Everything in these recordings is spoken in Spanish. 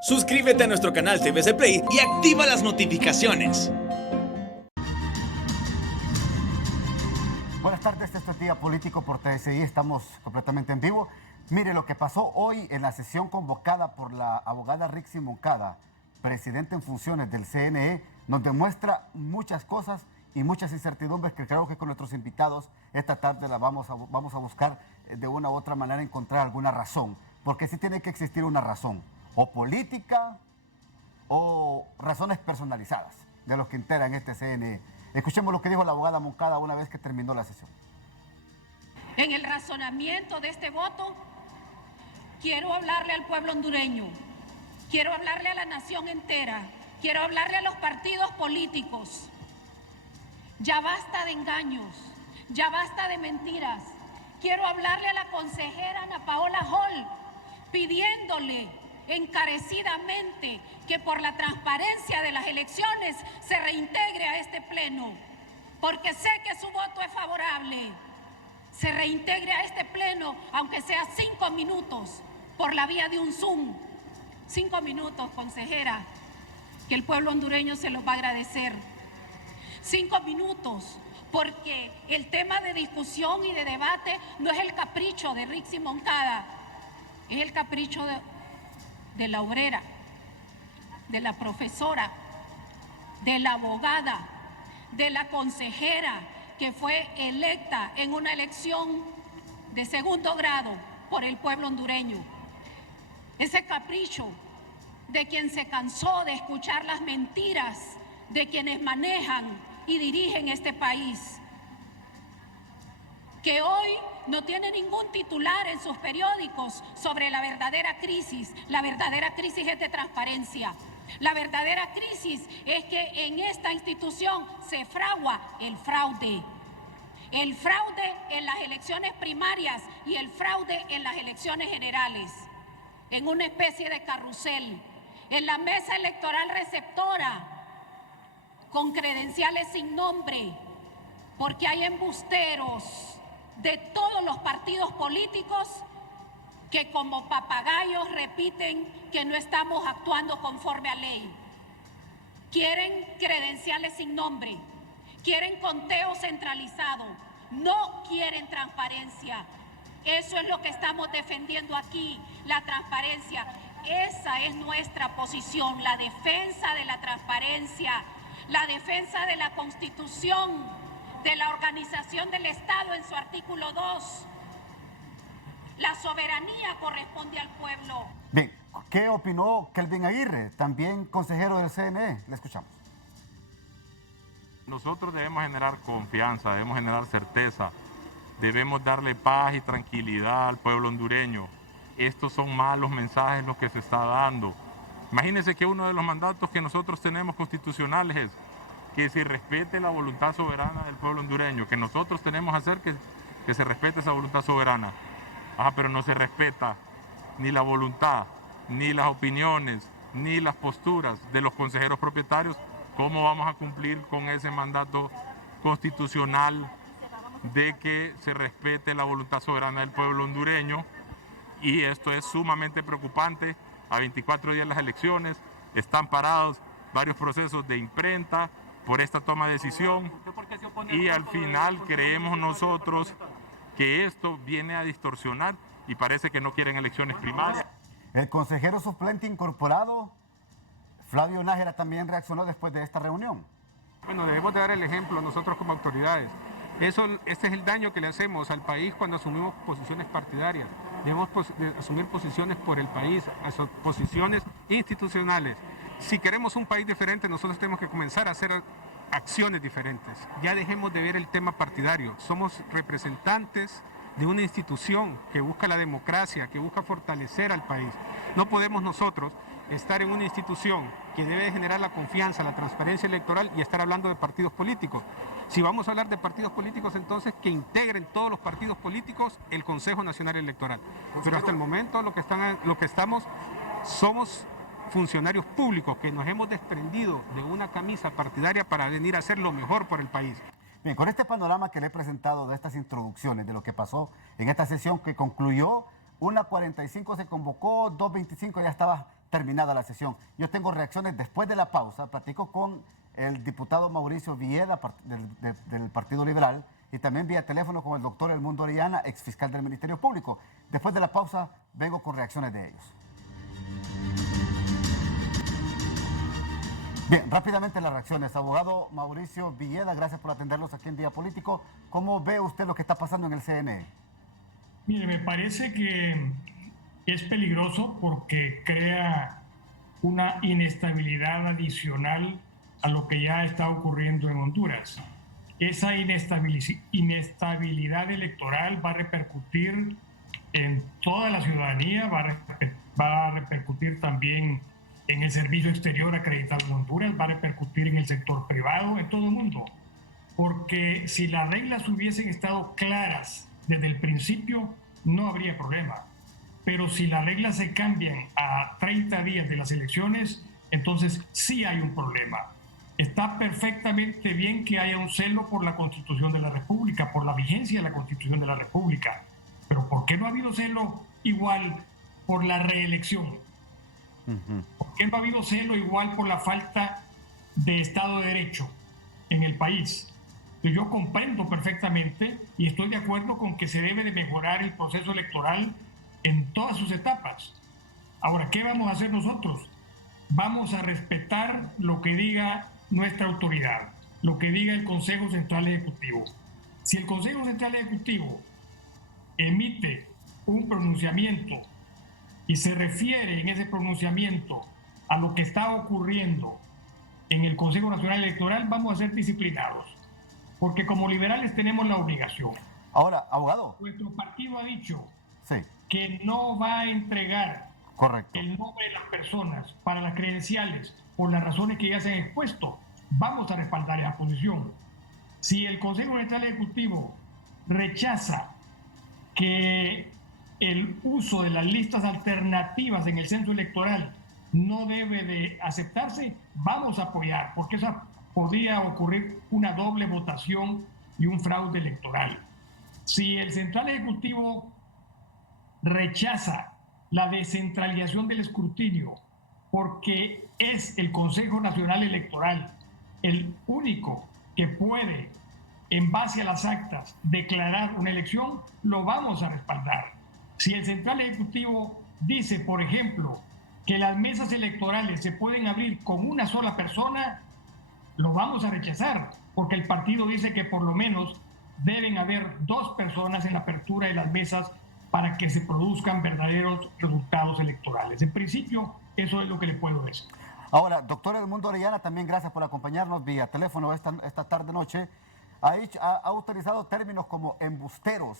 Suscríbete a nuestro canal TVC Play y activa las notificaciones. Buenas tardes, este es Día Político por TSI, estamos completamente en vivo. Mire lo que pasó hoy en la sesión convocada por la abogada Rixi Moncada, presidente en funciones del CNE, nos demuestra muchas cosas y muchas incertidumbres que creo que con nuestros invitados esta tarde la vamos a buscar de una u otra manera encontrar alguna razón, porque sí tiene que existir una razón, o política o razones personalizadas de los que integran este CNE. Escuchemos lo que dijo la abogada Moncada una vez que terminó la sesión. En el razonamiento de este voto, quiero hablarle al pueblo hondureño, quiero hablarle a la nación entera, quiero hablarle a los partidos políticos. Ya basta de engaños, ya basta de mentiras. Quiero hablarle a la consejera Ana Paola Hall, pidiéndole encarecidamente que por la transparencia de las elecciones se reintegre a este pleno, porque sé que su voto es favorable. Se reintegre a este pleno, aunque sea 5 minutos, por la vía de un Zoom. 5 minutos, consejera, que el pueblo hondureño se los va a agradecer. 5 minutos, porque el tema de discusión y de debate no es el capricho de Rixi Moncada, es el capricho de la obrera, de la profesora, de la abogada, de la consejera que fue electa en una elección de segundo grado por el pueblo hondureño. Ese capricho de quien se cansó de escuchar las mentiras de quienes manejan y dirigen este país, que hoy no tiene ningún titular en sus periódicos sobre la verdadera crisis. La verdadera crisis es de transparencia. La verdadera crisis es que en esta institución se fragua el fraude. El fraude en las elecciones primarias y el fraude en las elecciones generales. En una especie de carrusel. En la mesa electoral receptora, con credenciales sin nombre, porque hay embusteros de todos los partidos políticos que como papagayos repiten que no estamos actuando conforme a ley. Quieren credenciales sin nombre, quieren conteo centralizado, no quieren transparencia. Eso es lo que estamos defendiendo aquí, la transparencia. Esa es nuestra posición, la defensa de la transparencia, la defensa de la Constitución, de la organización del Estado en su artículo 2. La soberanía corresponde al pueblo. Bien, ¿qué opinó Kelvin Aguirre, también consejero del CNE? Le escuchamos. Nosotros debemos generar confianza, debemos generar certeza, debemos darle paz y tranquilidad al pueblo hondureño. Estos son malos mensajes los que se está dando. Imagínense que uno de los mandatos que nosotros tenemos constitucionales es que se respete la voluntad soberana del pueblo hondureño, que nosotros tenemos que hacer que se respete esa voluntad soberana. Pero no se respeta ni la voluntad, ni las opiniones, ni las posturas de los consejeros propietarios. ¿Cómo vamos a cumplir con ese mandato constitucional de que se respete la voluntad soberana del pueblo hondureño? Y esto es sumamente preocupante. A 24 días de las elecciones están parados varios procesos de imprenta por esta toma de decisión y al final creemos nosotros que esto viene a distorsionar y parece que no quieren elecciones primarias. El consejero suplente incorporado, Flavio Nájera, también reaccionó después de esta reunión. Bueno, debemos de dar el ejemplo nosotros como autoridades. Este es el daño que le hacemos al país cuando asumimos posiciones partidarias. Debemos asumir posiciones por el país, posiciones institucionales. Si queremos un país diferente, nosotros tenemos que comenzar a hacer acciones diferentes. Ya dejemos de ver el tema partidario. Somos representantes de una institución que busca la democracia, que busca fortalecer al país. No podemos nosotros estar en una institución que debe generar la confianza, la transparencia electoral y estar hablando de partidos políticos. Si vamos a hablar de partidos políticos, entonces que integren todos los partidos políticos el Consejo Nacional Electoral. Pero hasta el momento lo que estamos somos funcionarios públicos que nos hemos desprendido de una camisa partidaria para venir a hacer lo mejor por el país. Bien, con este panorama que le he presentado de estas introducciones, de lo que pasó en esta sesión que concluyó, 1:45 se convocó, 2:25 ya estaba terminada la sesión. Yo tengo reacciones después de la pausa. Platico con el diputado Mauricio Villeda del Partido Liberal y también vía teléfono con el doctor Edmundo Orellana, exfiscal del Ministerio Público. Después de la pausa vengo con reacciones de ellos. Bien, rápidamente las reacciones. Abogado Mauricio Villeda, gracias por atendernos aquí en Día Político. ¿Cómo ve usted lo que está pasando en el CNE? Mire, me parece que es peligroso porque crea una inestabilidad adicional a lo que ya está ocurriendo en Honduras. Esa inestabilidad electoral va a repercutir en toda la ciudadanía, va a repercutir también en el servicio exterior acreditado en Honduras, va a repercutir en el sector privado, en todo el mundo. Porque si las reglas hubiesen estado claras desde el principio, no habría problema. Pero si las reglas se cambian a 30 días de las elecciones, entonces sí hay un problema. Está perfectamente bien que haya un celo por la Constitución de la República, por la vigencia de la Constitución de la República. Pero ¿por qué no ha habido celo igual por la reelección? ¿Por qué no ha habido celo igual por la falta de Estado de Derecho en el país? Yo comprendo perfectamente y estoy de acuerdo con que se debe de mejorar el proceso electoral en todas sus etapas. Ahora, ¿qué vamos a hacer nosotros? Vamos a respetar lo que diga nuestra autoridad, lo que diga el Consejo Central Ejecutivo. Si el Consejo Central Ejecutivo emite un pronunciamiento y se refiere en ese pronunciamiento a lo que está ocurriendo en el Consejo Nacional Electoral, vamos a ser disciplinados, porque como liberales tenemos la obligación. Ahora, abogado. Nuestro partido ha dicho Sí. que no va a entregar Correcto. el nombre de las personas para las credenciales por las razones que ya se han expuesto. Vamos a respaldar esa posición. Si el Consejo Nacional Ejecutivo rechaza que el uso de las listas alternativas en el censo electoral no debe de aceptarse, vamos a apoyar, porque esa podría ocurrir una doble votación y un fraude electoral. Si el Central Ejecutivo rechaza la descentralización del escrutinio porque es el Consejo Nacional Electoral el único que puede, en base a las actas, declarar una elección, lo vamos a respaldar. Si el Central Ejecutivo dice, por ejemplo, que las mesas electorales se pueden abrir con una sola persona, lo vamos a rechazar, porque el partido dice que por lo menos deben haber 2 personas en la apertura de las mesas para que se produzcan verdaderos resultados electorales. En principio, eso es lo que le puedo decir. Ahora, doctor Edmundo Orellana, también gracias por acompañarnos vía teléfono esta tarde-noche. Ha utilizado términos como embusteros,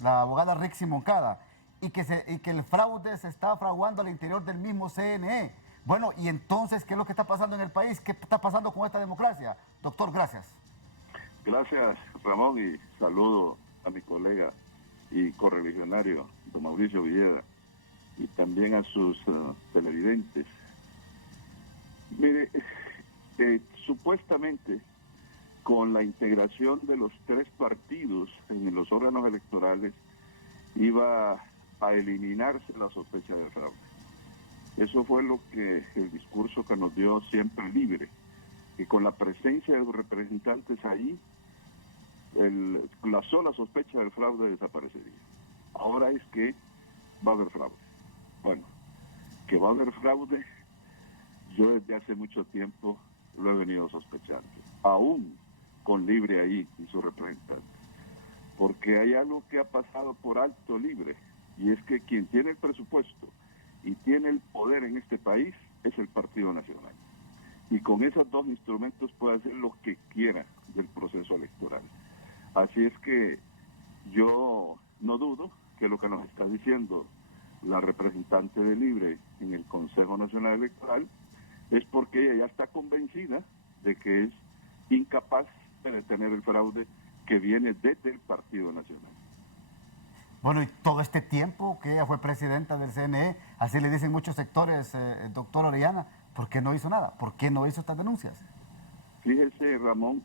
la abogada Rixi Moncada, y que el fraude se está fraguando al interior del mismo CNE. Bueno, y entonces, ¿qué es lo que está pasando en el país? ¿Qué está pasando con esta democracia? Doctor, gracias. Gracias, Ramón, y saludo a mi colega y correligionario, don Mauricio Villeda, y también a sus televidentes. Mire, supuestamente con la integración de los 3 partidos en los órganos electorales iba a eliminarse la sospecha de fraude. Eso fue lo que el discurso que nos dio Siempre Libre, que con la presencia de los representantes ahí, la sola sospecha del fraude desaparecería. Ahora es que va a haber fraude. Bueno, que va a haber fraude, yo desde hace mucho tiempo lo he venido sospechando, aún con Libre ahí y su representante. Porque hay algo que ha pasado por alto Libre, y es que quien tiene el presupuesto y tiene el poder en este país es el Partido Nacional. Y con esos 2 instrumentos puede hacer lo que quiera del proceso electoral. Así es que yo no dudo que lo que nos está diciendo la representante de Libre en el Consejo Nacional Electoral es porque ella ya está convencida de que es incapaz de detener el fraude que viene desde el Partido Nacional. Bueno, y todo este tiempo que ella fue presidenta del CNE, así le dicen muchos sectores, doctor Orellana, ¿por qué no hizo nada? ¿Por qué no hizo estas denuncias? Fíjese, Ramón,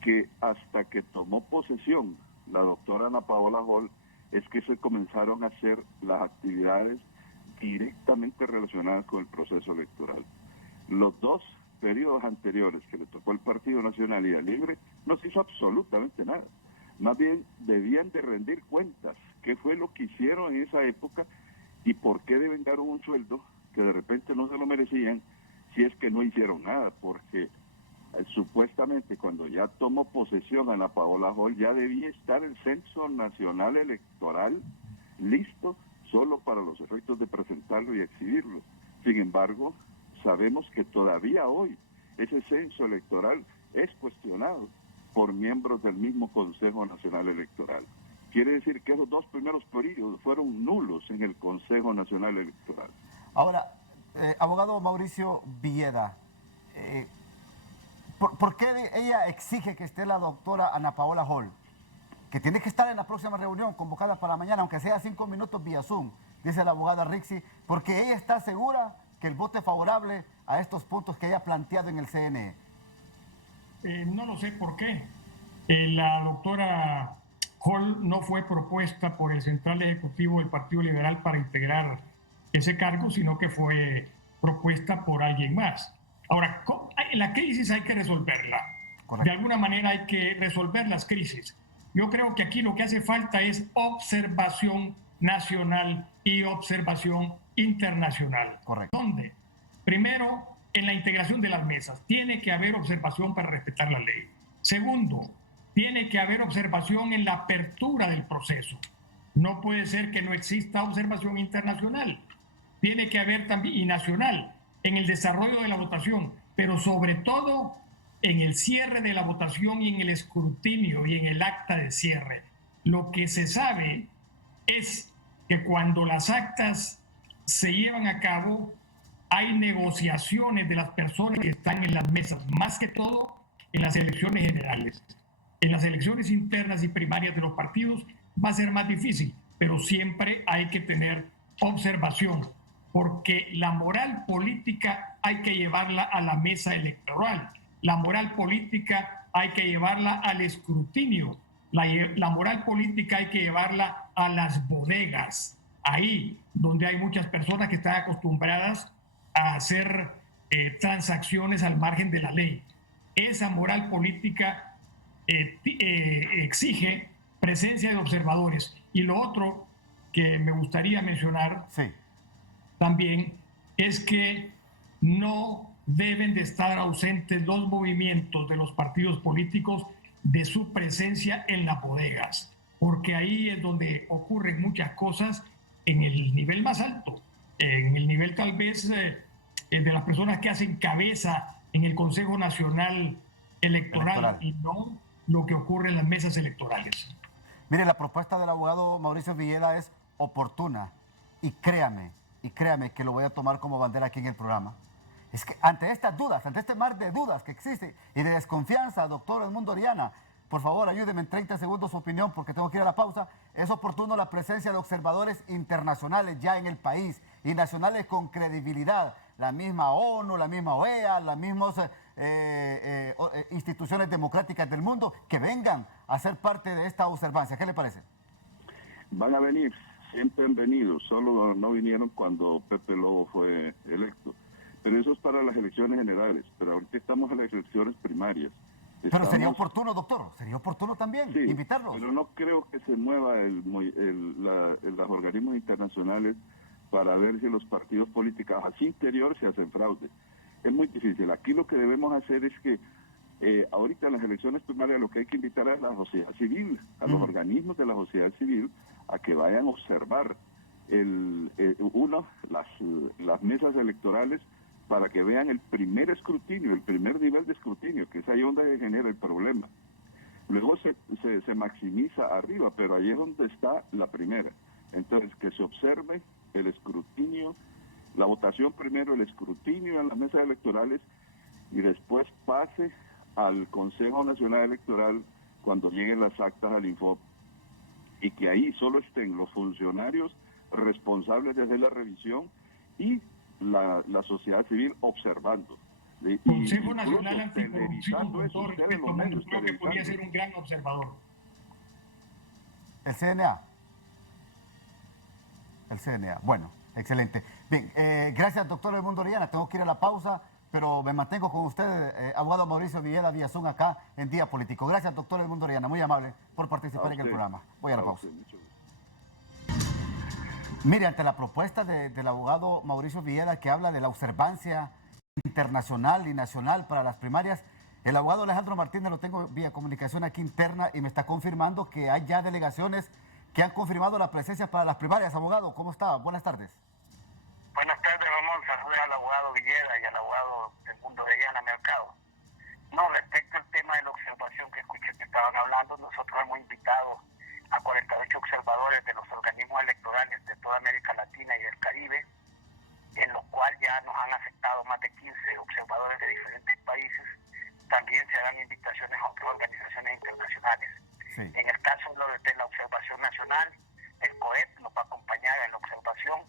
que hasta que tomó posesión la doctora Ana Paola Hall, es que se comenzaron a hacer las actividades directamente relacionadas con el proceso electoral. Los dos periodos anteriores que le tocó al Partido Nacional y a Libre, no se hizo absolutamente nada. Más bien debían de rendir cuentas, qué fue lo que hicieron en esa época y por qué devengaron un sueldo que de repente no se lo merecían si es que no hicieron nada, porque supuestamente cuando ya tomó posesión Ana Paola Hall ya debía estar el Censo Nacional Electoral listo solo para los efectos de presentarlo y exhibirlo. Sin embargo, sabemos que todavía hoy ese censo electoral es cuestionado por miembros del mismo Consejo Nacional Electoral. Quiere decir que esos dos primeros periodos fueron nulos en el Consejo Nacional Electoral. Ahora, abogado Mauricio Villeda, ¿por qué ella exige que esté la doctora Ana Paola Hall? Que tiene que estar en la próxima reunión convocada para mañana, aunque sea 5 minutos vía Zoom, dice la abogada Rixi, porque ella está segura que el voto es favorable a estos puntos que ella ha planteado en el CNE. No lo sé por qué. La doctora Hall no fue propuesta por el Central Ejecutivo del Partido Liberal para integrar ese cargo, sino que fue propuesta por alguien más. Ahora, la crisis hay que resolverla. Correcto. De alguna manera hay que resolver las crisis. Yo creo que aquí lo que hace falta es observación nacional y observación internacional. Correcto. ¿Dónde? Primero, en la integración de las mesas. Tiene que haber observación para respetar la ley. Segundo, tiene que haber observación en la apertura del proceso. No puede ser que no exista observación internacional. Tiene que haber también, y nacional, en el desarrollo de la votación, pero sobre todo en el cierre de la votación y en el escrutinio y en el acta de cierre. Lo que se sabe es que cuando las actas se llevan a cabo, hay negociaciones de las personas que están en las mesas, más que todo en las elecciones generales. En las elecciones internas y primarias de los partidos va a ser más difícil, pero siempre hay que tener observación, porque la moral política hay que llevarla a la mesa electoral, la moral política hay que llevarla al escrutinio, la moral política hay que llevarla a las bodegas, ahí donde hay muchas personas que están acostumbradas a hacer transacciones al margen de la ley. Esa moral política exige presencia de observadores. Y lo otro que me gustaría mencionar también es que no deben de estar ausentes los movimientos de los partidos políticos de su presencia en las bodegas, porque ahí es donde ocurren muchas cosas en el nivel más alto, en el nivel tal vez de las personas que hacen cabeza en el Consejo Nacional Electoral y no lo que ocurre en las mesas electorales. Mire, la propuesta del abogado Mauricio Villeda es oportuna y créame que lo voy a tomar como bandera aquí en el programa. Es que ante estas dudas, ante este mar de dudas que existe y de desconfianza, doctor Edmundo Oriana, por favor ayúdeme en 30 segundos su opinión porque tengo que ir a la pausa. Es oportuno la presencia de observadores internacionales ya en el país y nacionales con credibilidad, la misma ONU, la misma OEA, las mismas instituciones democráticas del mundo que vengan a ser parte de esta observancia. ¿Qué le parece? Van a venir, siempre han venido, solo no vinieron cuando Pepe Lobo fue electo. Pero eso es para las elecciones generales, pero ahorita estamos en las elecciones primarias. Pero sería oportuno, doctor, sería oportuno también invitarlos. Pero no creo que se mueva los organismos internacionales para ver si los partidos políticos hacia interior se hacen fraude. Es muy difícil. Aquí lo que debemos hacer es que ahorita en las elecciones primarias lo que hay que invitar a la sociedad civil, a los organismos de la sociedad civil, a que vayan a observar las mesas electorales para que vean el primer escrutinio, el primer nivel de escrutinio, que es ahí donde se genera el problema. Luego se maximiza arriba, pero ahí es donde está la primera. Entonces, que se observe el escrutinio, la votación primero, el escrutinio en las mesas electorales y después pase al Consejo Nacional Electoral cuando lleguen las actas al INFOP y que ahí solo estén los funcionarios responsables de hacer la revisión y la sociedad civil observando. Consejo Nacional Anticorrupción, con todo respeto, creo que podría ser un gran observador. El CNA. Bueno. Excelente. Bien, gracias, doctor Edmundo Orellana. Tengo que ir a la pausa, pero me mantengo con usted, abogado Mauricio Villeda vía Zoom, acá en Día Político. Gracias, doctor Edmundo Orellana. Muy amable por participar en el programa. Voy a la pausa. Mire, ante la propuesta del abogado Mauricio Villeda, que habla de la observancia internacional y nacional para las primarias, el abogado Alejandro Martínez lo tengo vía comunicación aquí interna y me está confirmando que hay ya delegaciones que han confirmado la presencia para las primarias. Abogado, ¿cómo está? Buenas tardes. Buenas tardes, Ramón. Saludos al abogado Villeda y al abogado Edmundo Orellana Mercado. No, respecto al tema de la observación que escuché que estaban hablando, nosotros hemos invitado a 48 observadores de los organismos electorales de toda América Latina y el Caribe, en los cuales ya nos han aceptado más de 15 observadores de diferentes países. También se harán invitaciones a otras organizaciones internacionales. Sí. En el caso de la observación nacional, el COEP nos va a acompañar en la observación.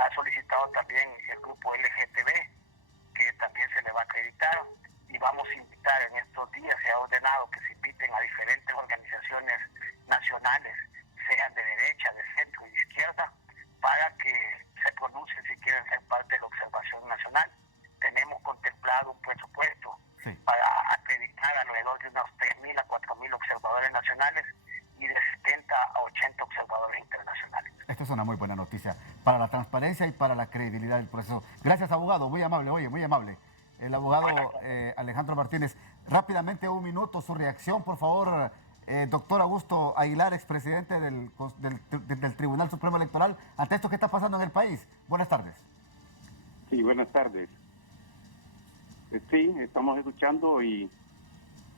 Ha solicitado también el grupo LGTB, que también se le va a acreditar, y vamos a invitar en estos días, se ha ordenado que se inviten a diferentes organizaciones nacionales, sean de derecha, de centro y de izquierda, para que se pronuncien si quieren ser parte de la observación nacional. Tenemos contemplado un presupuesto para acreditar alrededor de unos 3.000 a 4.000 observadores nacionales y de 70 a 80 observadores internacionales. Esto es una muy buena noticia para la transparencia y para la credibilidad del proceso. Gracias, abogado. Muy amable. Oye, muy amable. El abogado Alejandro Martínez. Rápidamente, un minuto, su reacción, por favor, doctor Augusto Aguilar, expresidente del Tribunal Supremo Electoral, ante esto que está pasando en el país. Buenas tardes. Sí, buenas tardes. Sí, estamos escuchando y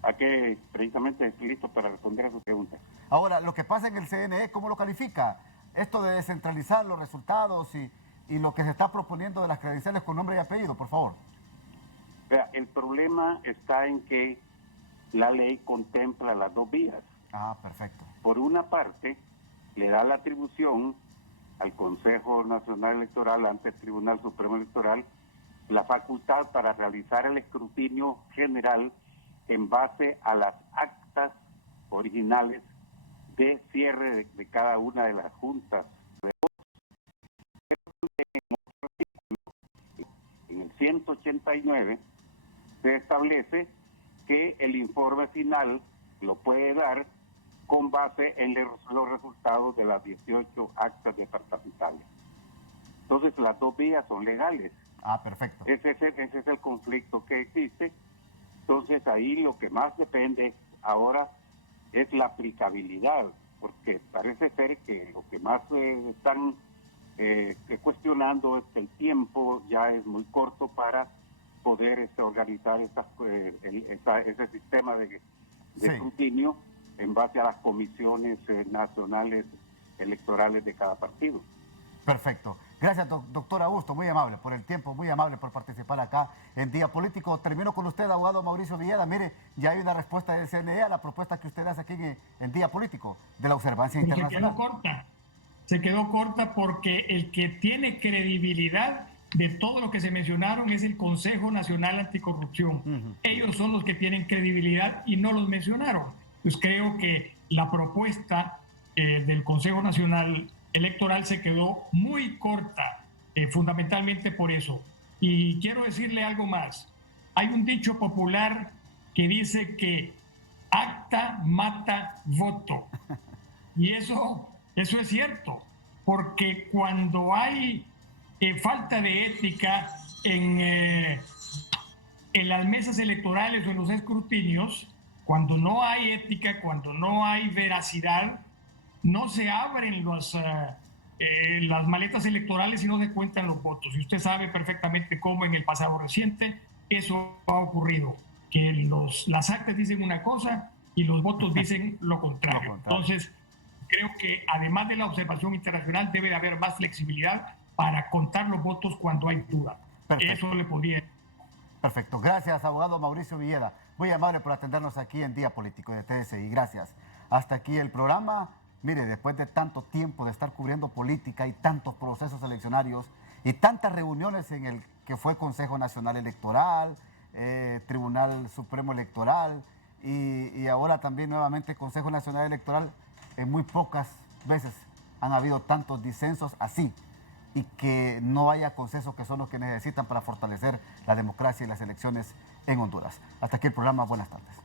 aquí precisamente estoy listo para responder a su pregunta. Ahora, lo que pasa en el CNE, ¿cómo lo califica? Esto de descentralizar los resultados y lo que se está proponiendo de las credenciales con nombre y apellido, por favor. El problema está en que la ley contempla las dos vías. Ah, perfecto. Por una parte, le da la atribución al Consejo Nacional Electoral ante el Tribunal Supremo Electoral la facultad para realizar el escrutinio general en base a las actas originales de cierre de cada una de las juntas. En el 189 se establece que el informe final lo puede dar con base en los resultados de las 18 actas departamentales. Entonces las dos vías son legales. Ah, perfecto. Ese es el conflicto que existe. Entonces ahí lo que más depende ahora es la aplicabilidad, porque parece ser que lo que más están cuestionando es que el tiempo ya es muy corto para poder organizar ese sistema de escrutinio en base a las comisiones nacionales electorales de cada partido. Perfecto. Gracias, doctor Augusto, muy amable por el tiempo, muy amable por participar acá en Día Político. Termino con usted, abogado Mauricio Villeda. Mire, ya hay una respuesta del CNE a la propuesta que usted hace aquí en Día Político de la observancia internacional. Se quedó corta porque el que tiene credibilidad de todo lo que se mencionaron es el Consejo Nacional Anticorrupción. Ellos son los que tienen credibilidad y no los mencionaron. Pues creo que la propuesta del Consejo Nacional Electoral se quedó muy corta, fundamentalmente por eso. Y quiero decirle algo más. Hay un dicho popular que dice que acta mata voto. Y eso es cierto, porque cuando hay falta de ética en las mesas electorales o en los escrutinios, cuando no hay ética, cuando no hay veracidad, no se abren las maletas electorales y no se cuentan los votos. Y usted sabe perfectamente cómo en el pasado reciente eso ha ocurrido, que las actas dicen una cosa y los votos dicen lo contrario. Entonces, creo que además de la observación internacional debe de haber más flexibilidad para contar los votos cuando hay duda. Perfecto. Eso le podría... Perfecto. Gracias, abogado Mauricio Villeda. Muy amable por atendernos aquí en Día Político de TSI. Gracias. Hasta aquí el programa. Mire, después de tanto tiempo de estar cubriendo política y tantos procesos eleccionarios y tantas reuniones en el que fue Consejo Nacional Electoral, Tribunal Supremo Electoral y ahora también nuevamente Consejo Nacional Electoral, en muy pocas veces han habido tantos disensos así, y que no haya consenso, que son los que necesitan para fortalecer la democracia y las elecciones en Honduras. Hasta aquí el programa. Buenas tardes.